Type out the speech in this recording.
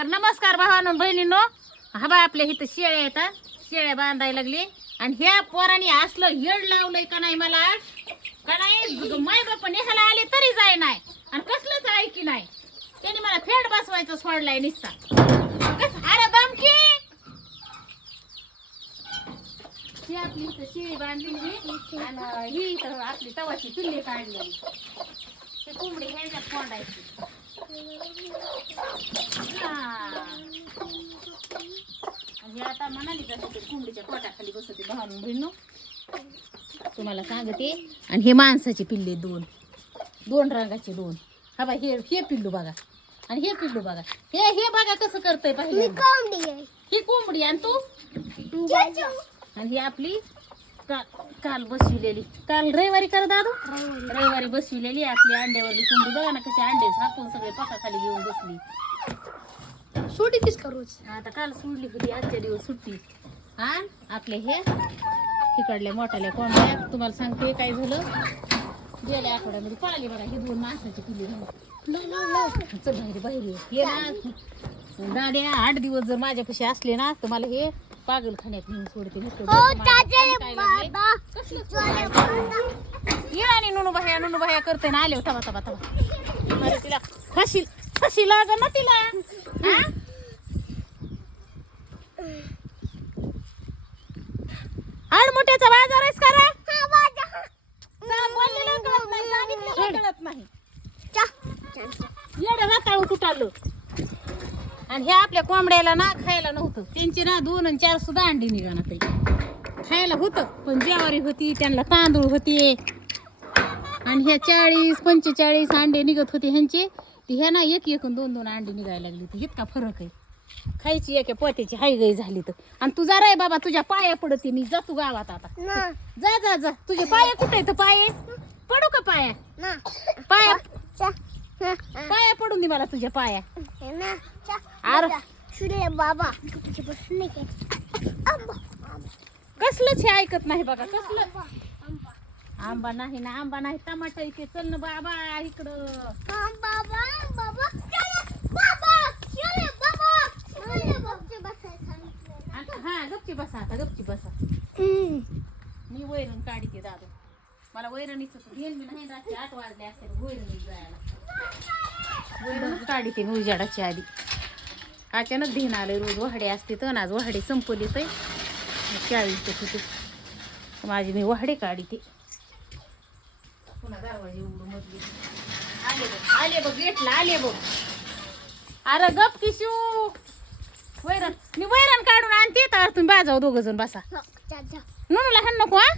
तर नमस्कार भावांनो बहिणींनो. हा बा आपल्या इथं शेळ्या येतात, शेळ्या बांधायला लागली आणि ह्या पोरांनी असलं येड लावलंय का नाही मला का नाही. माय बाप ह्याला आले तरी जाय नाही आणि कसलंच ऐकी नाही. त्यांनी मला फेड बसवायचं सोडलाय निस्ता. अरे दमकी ही आपली इथं शेळी बांधली आणि ही इथं आपली तवाची पिल्ली काढलेली. ते कोंबडी ह्याच्यात कोंडायची. आणि आता म्हणाली जसं ते कोंबडीच्या पोटाखाली बसते भावांनो बहिणींनो तुम्हाला सांगते. आणि हे माणसाची पिल्ले दोन रंगाचे दोन. हा बा हे पिल्लू बघा आणि हे पिल्लू बघा. हे बघा कसं करतंय पाहिजे. ही कोंबडी आणि तू आणि ही आपली काल बसविलेली, काल रविवारी कर दादू रविवारी बसविलेली आपली अंड्यावरली कोंबडी. बघा ना कसे अंडे झाकून सगळे पाकाखाली घेऊन बसली. सुट्टी तीच करूच आता काल सोडली होती, आजच्या दिवस सुट्टी. हा आपले हे तिकडल्या मोठ्याल्या कोंबड्या तुम्हाला सांगते काय झालं. गेल्या आठवड्यामध्ये पळाली बघा. ही दोन माणसाची पिल्ली झाली. चल बाहेर हे ना दाद्या 8 दिवस जर माझ्यापाशी असले ना तर मला हे पागलखान्यात नेऊन सोडते. ये आणि नुनू बाह्या करते ना. आले तबा तबा तबा अरे तिला फशी लाग ना तिला. आड मोठ्याचा बाजार आहेस का रे? कळत नाही येडं रताळू कुठालं. आणि हे आपल्या कोंबड्याला ना खायला नव्हतं. त्यांची ना 2 आणि 4 सुद्धा अंडी निघाना काही. खायला होतं पण ज्वारी होती, त्यांना तांदूळ होते. आणि ह्या 40-45 अंडे निघत होते ह्यांचे. ती ह्या ना 1-1 आणि 2-2 अंडी निघायला लागली. तर इतका फरक आहे. खायची एका पोत्याची हायगई झाली तर. आणि तू जरा बाबा तुझ्या पाया पडते मी. जा तू गावात आता. जा जा जा. तुझे पाय कुठे आहेत? पाय पडू का पाया? पाया पडून दे मला तुझ्या पाया. अरे बाबा कसलंच हे ऐकत नाही बघा. कसलं आंबा नाही ना, आंबा नाही, टमाटर इथे. चल ना बाबा इकडं. हा गपची बसा आता, गपची बसा. मी वैरण काढते दादू. मला वैरणीच घेऊन मी नाही. रात्री 8 वाजले असते वैरणी जायला. वैरणच काढते मी उजाडाच्या आधी. अचानक घेऊन आले. रोज वहाडे असते तर आज वहाडे संपली तर 40 होते माझी. मी वहाडे काढते. पुन्हा दरवाजे उघडून मधली आले बघ गेटला आले बघ. अरे गप किशू वैरण मी वैरण काढून आणते तर तुम्ही बाजाव 2 जण बसा. नुनूला हाण नको. हा